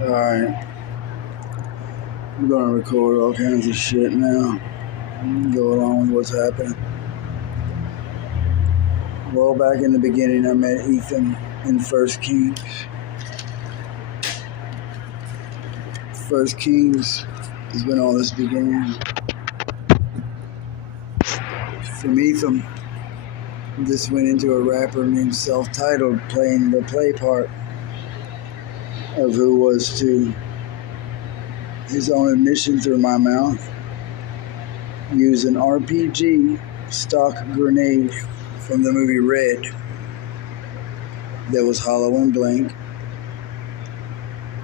Alright, I'm gonna record all kinds of shit now. Go along with what's happening. Well, back in the beginning, I met Ethan in First Kings. First Kings is when all this began. From Ethan, this went into a rapper named Self-Titled playing the play part of who was, to his own admission through my mouth, use an RPG stock grenade from the movie Red that was hollow and blank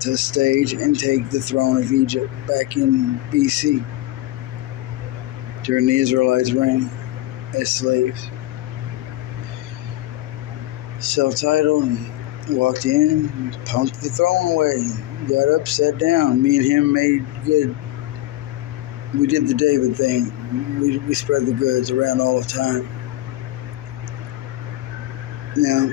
to stage and take the throne of Egypt back in BC during the Israelites' reign as slaves. Self-Titled, walked in, pumped the throne away, got up, sat down. Me and him made good. We did the David thing. We spread the goods around all the time. Now,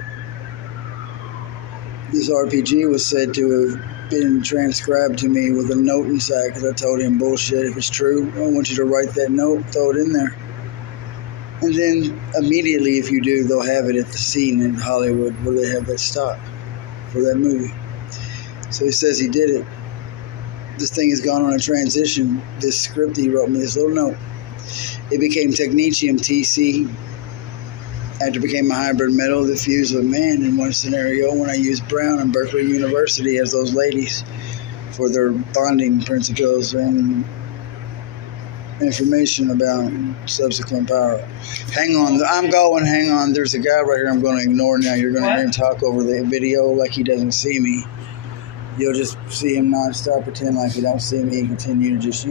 this RPG was said to have been transcribed to me with a note inside because I told him, bullshit, if it's true, I want you to write that note, throw it in there. And then immediately, if you do, they'll have it at the scene in Hollywood where they have that stock for that movie. So he says he did it. This thing has gone on a transition. This script he wrote me, this little note. It became technetium TC. After it became a hybrid metal that fused with man in one scenario when I used Brown and Berkeley University as those ladies for their bonding principles and information about subsequent power. Hang on, hang on. There's a guy right here I'm going to ignore now. You're going to hear him talk over the video like he doesn't see me. You'll just see him nonstop, pretend like he don't see me, and continue to just,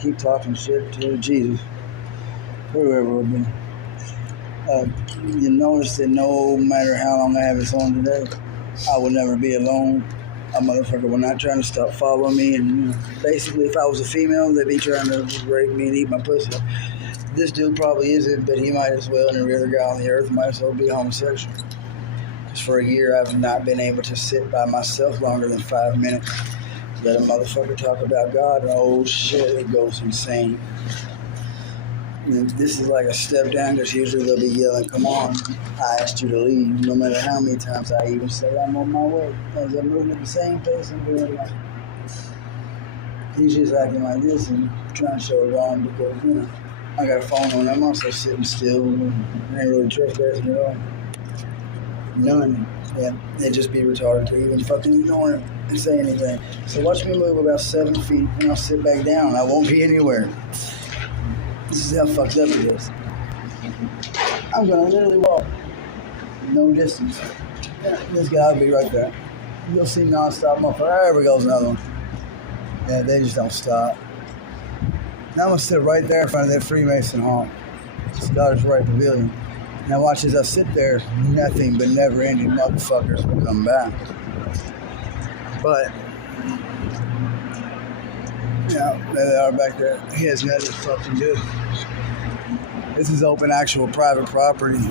keep talking shit to Jesus. Whoever it would be. You notice that no matter how long I have this on today, I will never be alone. A motherfucker will not trying to stop following me. And basically, if I was a female, they'd be trying to rape me and eat my pussy. This dude probably isn't, but he might as well, and every other guy on the earth might as well be homosexual. Because for a year, I've not been able to sit by myself longer than 5 minutes. Let a motherfucker talk about God, and oh shit, it goes insane. And this is like a step down, because usually they'll be yelling, come on, I asked you to leave, no matter how many times I even say I'm on my way. As I'm moving at the same pace I'm doing it. He's just acting like this and trying to show it wrong because, I got a phone on. I'm also sitting still and ain't really trespassing at all. None. Yeah, they'd just be retarded to even fucking ignore him and say anything. So watch me move about 7 feet and I'll sit back down. I won't be anywhere. This is how fucked up it is. I'm gonna literally walk no distance. Yeah, this guy will be right there. You'll see non-stop motherfucker. There goes another one. Yeah, they just don't stop. Now I'm gonna sit right there in front of that Freemason Hall. Scottish Rite Pavilion. Now watch as I sit there, nothing but never-ending motherfuckers will come back. But there they are back there. He has nothing to fucking do. This is open, actual private property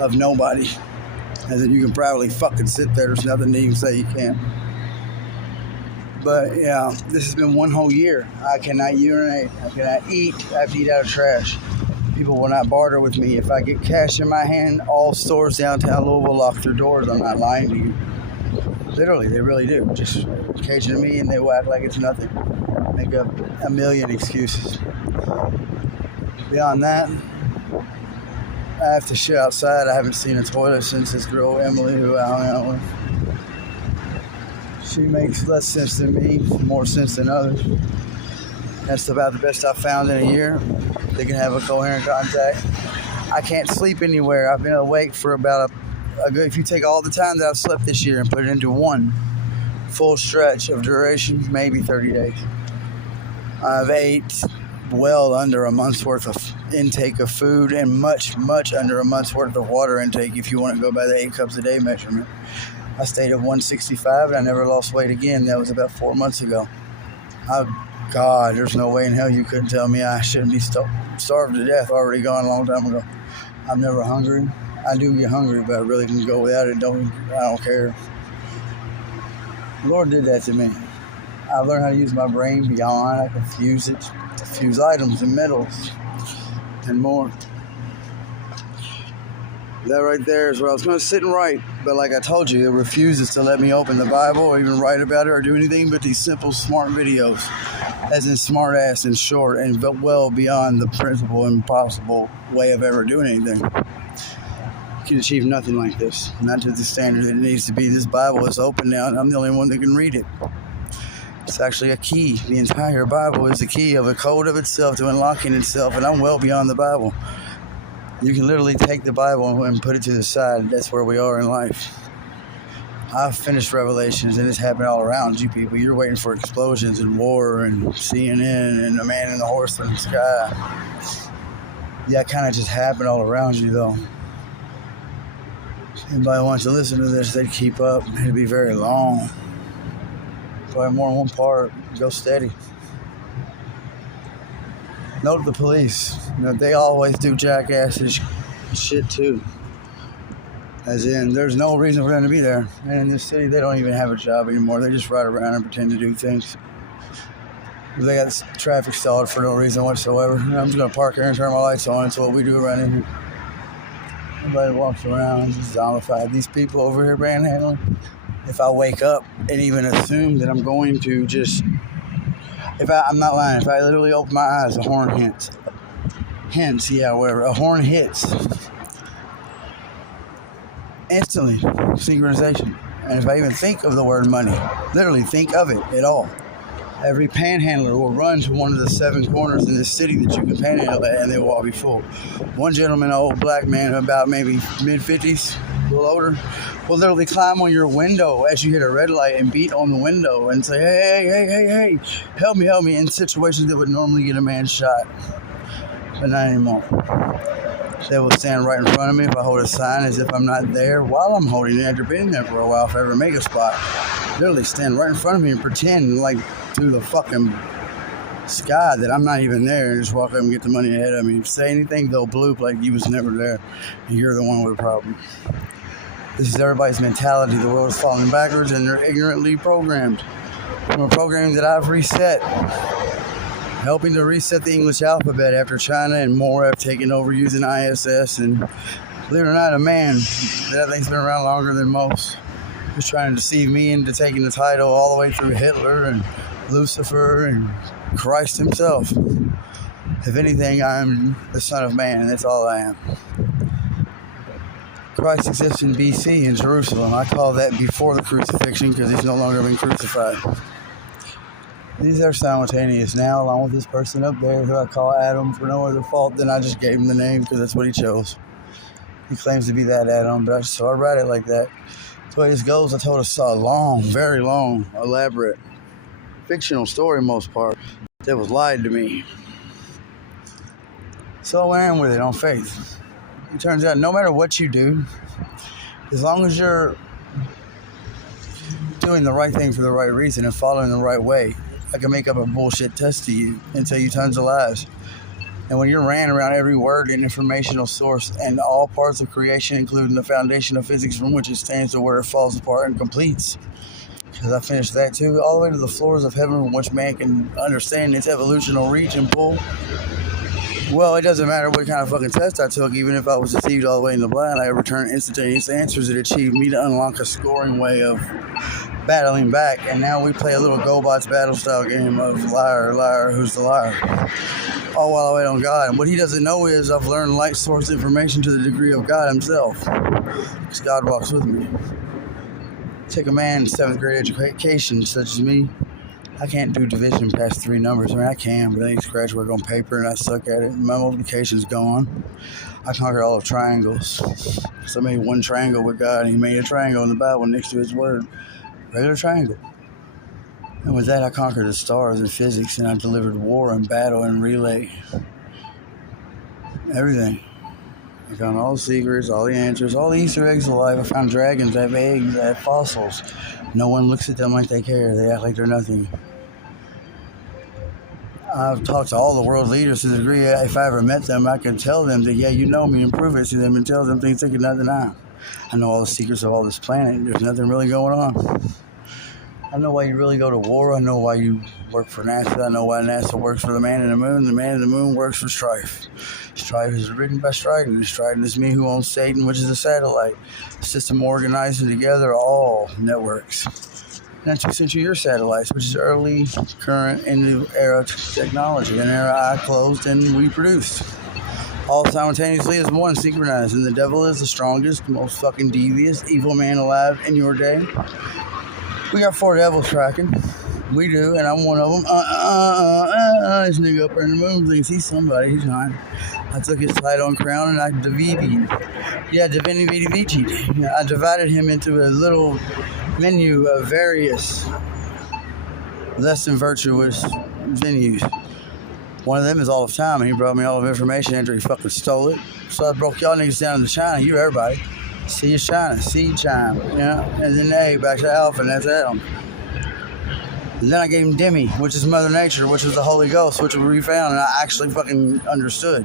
of nobody. As in, you can privately fucking sit there. There's nothing that you can say you can't. But yeah, this has been one whole year. I cannot urinate. I cannot eat. I have to eat out of trash. People will not barter with me. If I get cash in my hand, all stores downtown Louisville lock their doors. I'm not lying to you. Literally, they really do. Just occasionally me, and they will act like it's nothing. Make up a million excuses. Beyond that, I have to shit outside. I haven't seen a toilet since this girl Emily, who I hung out with. She makes less sense than me, more sense than others. That's about the best I've found in a year. They can have a coherent contact. I can't sleep anywhere. I've been awake for about a good, if you take all the time that I've slept this year and put it into one full stretch of duration, maybe 30 days. I've ate well under a month's worth of intake of food and much, much under a month's worth of water intake if you want to go by the 8 cups a day measurement. I stayed at 165 and I never lost weight again. That was about 4 months ago. God, there's no way in hell you couldn't tell me I shouldn't be starved to death. Already gone a long time ago. I'm never hungry. I do get hungry, but I really can go without it. I don't care. The Lord did that to me. I learned how to use my brain beyond. I can fuse it to fuse items and metals and more. That right there is where I was going to sit and write, but like I told you, it refuses to let me open the Bible or even write about it or do anything but these simple, smart videos, as in smart ass and short and well beyond the principle and possible way of ever doing anything. You can achieve nothing like this, not to the standard that it needs to be. This Bible is open now, and I'm the only one that can read it. It's actually a key. The entire Bible is the key of a code of itself to unlocking itself, and I'm well beyond the Bible. You can literally take the Bible and put it to the side. That's where we are in life. I've finished Revelations, and it's happening all around you people. You're waiting for explosions and war and CNN and the man in the horse in the sky. Yeah, it kind of just happened all around you, though. If anybody wants to listen to this, they'd keep up. It'd be very long. Probably more than one part. Go steady. Note the police. You know, they always do jackass shit too. As in, there's no reason for them to be there. And in this city, they don't even have a job anymore. They just ride around and pretend to do things. They got traffic stalled for no reason whatsoever. I'm just going to park here and turn my lights on. It's what we do around here. Everybody walks around, zombified. These people over here panhandling. If I wake up and even assume that I'm going to just... I'm not lying. If I literally open my eyes, a horn hits. A horn hits. Instantly. Synchronization. And if I even think of the word money, literally think of it at all, every panhandler will run to one of the 7 corners in this city that you can panhandle at, and they will all be full. One gentleman, an old black man, about maybe mid-50s, a little older, will literally climb on your window as you hit a red light and beat on the window and say, hey, help me, in situations that would normally get a man shot. But not anymore. They will stand right in front of me if I hold a sign as if I'm not there while I'm holding it after being there for a while if I ever make a spot. Literally stand right in front of me and pretend like through the fucking sky that I'm not even there and just walk up and get the money ahead of me. If you say anything, they'll bloop like you was never there and you're the one with a problem. This is everybody's mentality. The world is falling backwards and they're ignorantly programmed. From a program that I've reset. Helping to reset the English alphabet after China and more have taken over using ISS. And believe it or not, a man that thing's been around longer than most. Just trying to deceive me into taking the title all the way through Hitler and Lucifer and Christ himself. If anything, I'm the Son of Man, and that's all I am. Christ exists in BC in Jerusalem. I call that before the crucifixion because he's no longer been crucified. These are simultaneous now, along with this person up there who I call Adam for no other fault than I just gave him the name because that's what he chose. He claims to be that Adam, but so I write it like that. That's the way this goes. I told us a long, very long, elaborate, fictional story most part that was lied to me. So I went in with it on faith. It turns out no matter what you do, as long as you're doing the right thing for the right reason and following the right way, I can make up a bullshit test to you and tell you tons of lies. And when you're ran around every word and informational source and all parts of creation, including the foundation of physics from which it stands to where it falls apart and completes, because I finished that too, all the way to the floors of heaven from which man can understand its evolutional reach and pull. Well, it doesn't matter what kind of fucking test I took, even if I was deceived all the way in the blind, I returned instantaneous answers that achieved me to unlock a scoring way of battling back. And now we play a little GoBots battle style game of liar, liar, who's the liar? All while I wait on God. And what he doesn't know is I've learned light source information to the degree of God himself, because God walks with me. Take a man in 7th grade education such as me. I can't do division past 3 numbers. I mean, I can, but I need to scratch work on paper, and I suck at it. My multiplication's gone. I conquered all of triangles. So I made one triangle with God, and he made a triangle in the Bible next to his word. Regular triangle. And with that, I conquered the stars in physics, and I delivered war and battle and relay. Everything. I found all the secrets, all the answers, all the Easter eggs of life. I found dragons, I have eggs, I have fossils. No one looks at them like they care. They act like they're nothing. I've talked to all the world leaders to the degree if I ever met them, I could tell them that, yeah, you know me, and prove it to them and tell them things they could not deny. I know all the secrets of all this planet. There's nothing really going on. I know why you really go to war. I know why you work for NASA. I know why NASA works for the man in the moon. The man in the moon works for Strife. Strife is written by Strident. Strident is me who owns Satan, which is a satellite system organizing together all networks. Not to center your satellites, which is early, current, and new era technology, an era I closed and reproduced. All simultaneously as one, synchronized. And the devil is the strongest, most fucking devious, evil man alive in your day. We got 4 devils tracking. We do, and I'm one of them. This nigga up there in the moon thinks he's somebody. He's not. I took his title and crown and I divided. Yeah, I divided him into a little menu of various less than virtuous venues. One of them is all of time, and he brought me all of information after he fucking stole it. So I broke y'all niggas down into China. You everybody. C is China, C chime, and then A back to Alpha, and that's Adam. And then I gave him Demi, which is Mother Nature, which was the Holy Ghost, which we found, and I actually fucking understood.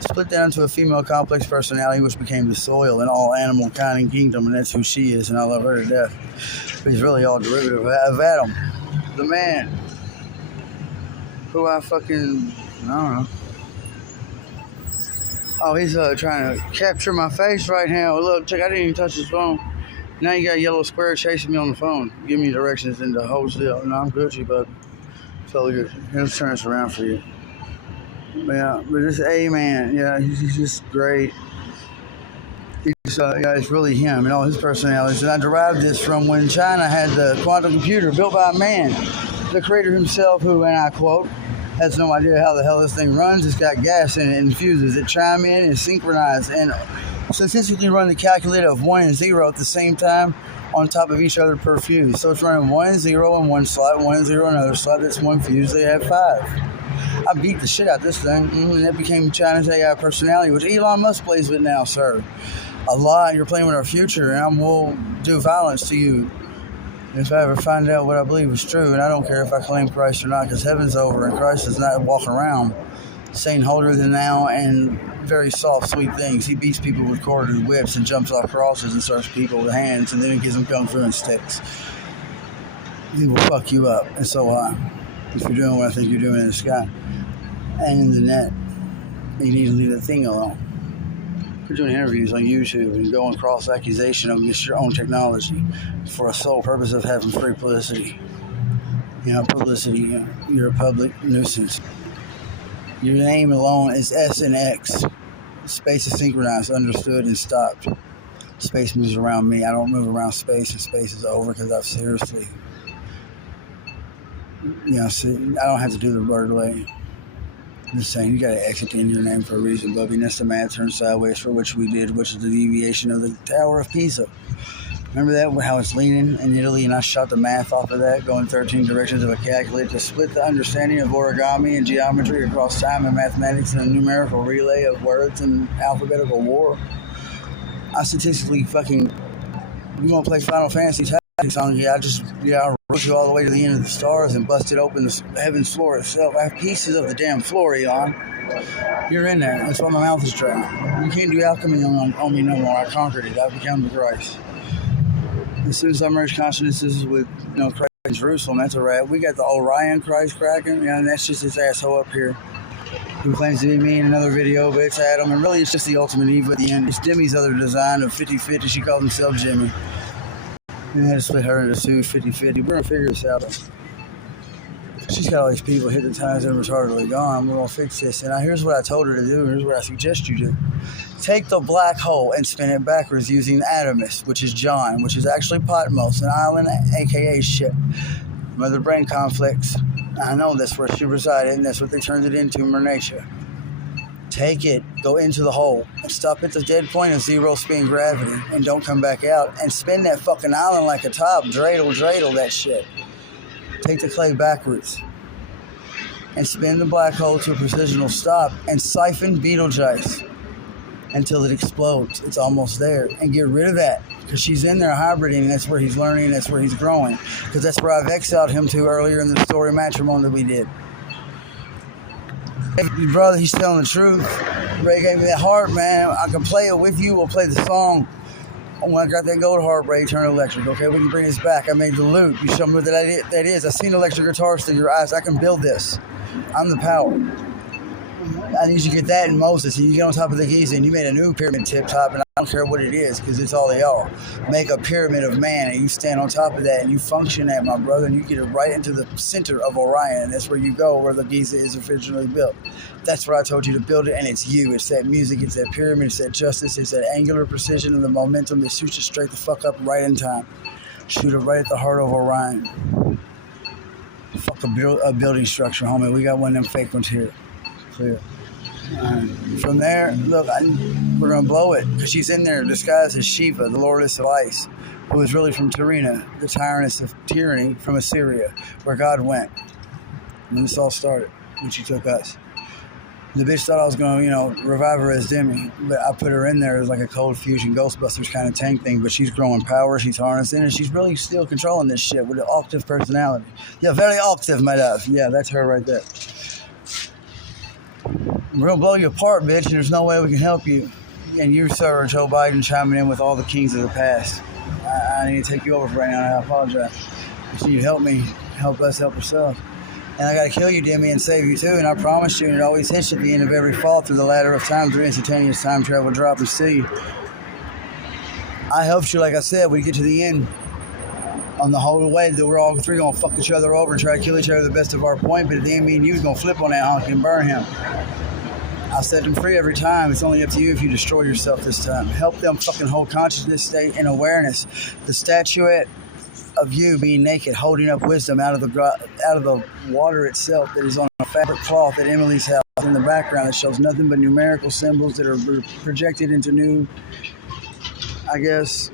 Split down into a female complex personality, which became the soil and all animal kind and kingdom, and that's who she is, and I love her to death. But he's really all derivative of Adam, the man, who I don't know. Oh, he's trying to capture my face right now. Look, check, I didn't even touch his phone. Now you got a yellow square chasing me on the phone. Give me directions into Holesdale. No, I'm Gucci, bud. Totally good. Let's turn this around for you. Yeah, but this A-man, yeah, he's just great. It's really him and all his personalities. And I derived this from when China had the quantum computer built by a man, the creator himself, who, and I quote, has no idea how the hell this thing runs. It's got gas in it and fuses. It chime in and synchronize and statistically run the calculator of 1 and 0 at the same time on top of each other per fuse. So it's running 1 and 0 in one slot, 1 and 0 in another slot. That's one fuse. They have 5. I beat the shit out of this thing, and that became China's AI personality, which Elon Musk plays with now, sir. A lot. You're playing with our future, and I will do violence to you if I ever find out what I believe is true. And I don't care if I claim Christ or not, because heaven's over, and Christ is not walking around saying holier than thou and very soft, sweet things. He beats people with corded whips and jumps off crosses and serves people with hands, and then he gives them kung fu and sticks. He will fuck you up, and so if you're doing what I think you're doing in the sky and in the net, you need to leave that thing alone. We're doing interviews on YouTube and going cross-accusation against your own technology for a sole purpose of having free publicity. Publicity, you're a public nuisance. Your name alone is S and X. Space is synchronized, understood, and stopped. Space moves around me. I don't move around space, and space is over because I've seriously, I don't have to do the word lay. I'm just saying, you got to exit in your name for a reason, Bubby. And that's the math turned sideways for which we did, which is the deviation of the Tower of Pisa. Remember that, how it's leaning in Italy, and I shot the math off of that, going 13 directions of a calculator to split the understanding of origami and geometry across time and mathematics in a numerical relay of words and alphabetical war. I statistically you want to play Final Fantasy Tactics on you? I wrote you all the way to the end of the stars and busted open the heaven's floor itself. I have pieces of the damn floor, Elon. You're in there. That's why my mouth is dry. You can't do alchemy on me no more. I conquered it. I've become the Christ. As soon as I merge consciousnesses with Christ in Jerusalem, that's a wrap. We got the Orion Christ cracking, and that's just his asshole up here, who claims to be me in another video, but it's Adam, and really it's just the ultimate Eve at the end. It's Demi's other design of 50-50. She called himself Jimmy. And they had to split her into two, 50-50. We're going to figure this out. She's got all these people hypnotized and retardedly gone. We're going to fix this. And here's what I told her to do. Here's what I suggest you do. Take the black hole and spin it backwards using Adamus, which is John, which is actually Patmos, an island, a.k.a. ship. Mother brain conflicts. I know that's where she resided, and that's what they turned it into, Mernatia. Take it, go into the hole, and stop at the dead point of zero spin gravity, and don't come back out, and spin that fucking island like a top, dreidel that shit. Take the clay backwards, and spin the black hole to a precisional stop, and siphon Betelgeuse until it explodes. It's almost there, and get rid of that, because she's in there hybriding, and that's where he's learning, that's where he's growing, because that's where I've exiled him to earlier in the story Matrimony that we did. Hey, brother, he's telling the truth. Ray gave me that heart, man. I can play it with you. We'll play the song. When I got that gold heartbreak, turned electric. Okay, we can bring this back. I made the loop. You show me what that is. I seen electric guitars through your eyes. I can build this. I'm the power. I need you to get that in Moses, and you get on top of the Giza, and you made a new pyramid tip top, and I don't care what it is, because it's all they are. Make a pyramid of man, and you stand on top of that, and you function that, my brother, and you get it right into the center of Orion. That's where you go, where the Giza is originally built. That's where I told you to build it, and it's you. It's that music, it's that pyramid, it's that justice, it's that angular precision and the momentum that shoots you straight the fuck up right in time. Shoot it right at the heart of Orion. Fuck a building structure, homie. We got one of them fake ones here. Clear. From there, look, we're going to blow it, because she's in there disguised as Shiva, the Lordess of Ice, who is really from Tyrrhena, the tyranness of tyranny from Assyria, where God went. When this all started, when she took us. The bitch thought I was going to, revive her as Demi, but I put her in there as like a cold fusion Ghostbusters kind of tank thing, but she's growing power, she's harnessing, and she's really still controlling this shit with an octave personality. Yeah, very octave, my love. Yeah, that's her right there. We're going to blow you apart, bitch, and there's no way we can help you. And you, sir, Joe Biden, chiming in with all the kings of the past. I need to take you over for right now, and I apologize. But you help me, help us, help ourselves. And I got to kill you, Demi, and save you, too. And I promise you, and it always hits you at the end of every fall through the ladder of time, through instantaneous time travel, drop and see. I helped you, like I said, when you get to the end. On the whole way, that we're all three going to fuck each other over and try to kill each other to the best of our point. But at the end, me and you is going to flip on that honk and burn him. I'll set them free every time. It's only up to you if you destroy yourself this time. Help them fucking hold consciousness, state, and awareness. The statuette of you being naked, holding up wisdom out of the water itself that is on a fabric cloth at Emily's house in the background that shows nothing but numerical symbols that are projected into new, I guess,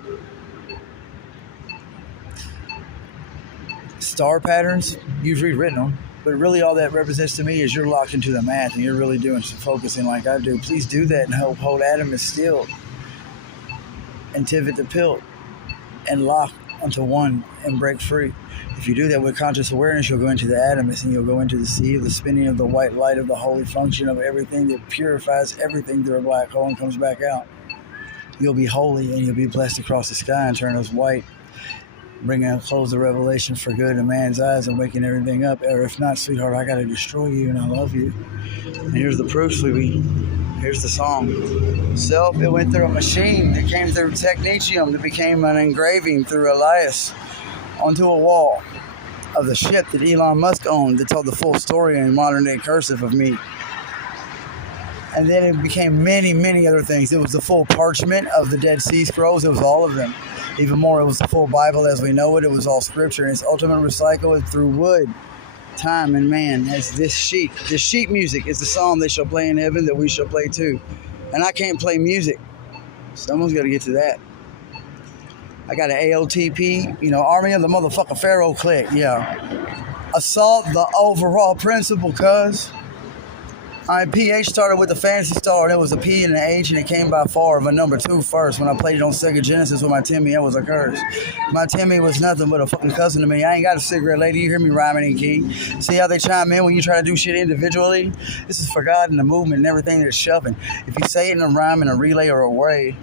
star patterns. You've rewritten them. But really all that represents to me is you're locked into the math and you're really doing some focusing like I do. Please do that and help hold Adam as still and Tivit the pilt and lock onto one and break free. If you do that with conscious awareness, you'll go into the Atomus and you'll go into the sea of the spinning of the white light of the holy function of everything that purifies everything through a black hole and comes back out. You'll be holy and you'll be blessed across the sky and turn us white, bringing a close the revelation for good in man's eyes and waking everything up. Or if not, sweetheart, I got to destroy you and I love you. And here's the proof, sweetie. Here's the song. Self, it went through a machine that came through technetium that became an engraving through Elias onto a wall of the ship that Elon Musk owned that told the full story in modern day cursive of me. And then it became many, many other things. It was the full parchment of the Dead Sea Scrolls. It was all of them. Even more, it was the full Bible as we know it. It was all scripture. And its ultimate recycle is through wood, time, and man. As this sheet. This sheet music is the song they shall play in heaven that we shall play too. And I can't play music. Someone's got to get to that. I got an AOTP, Army of the motherfucking Pharaoh clique. Yeah. Assault the overall principle, cuz. PH started with the Fantasy Star, and it was a P and an H, and it came by far of a number 2 first. When I played it on Sega Genesis with my Timmy, it was a curse. My Timmy was nothing but a fucking cousin to me. I ain't got a cigarette lady. You hear me rhyming in key. See how they chime in when you try to do shit individually? This is for God and the movement and everything that's shoving. If you say it in a rhyme, in a relay, or a way,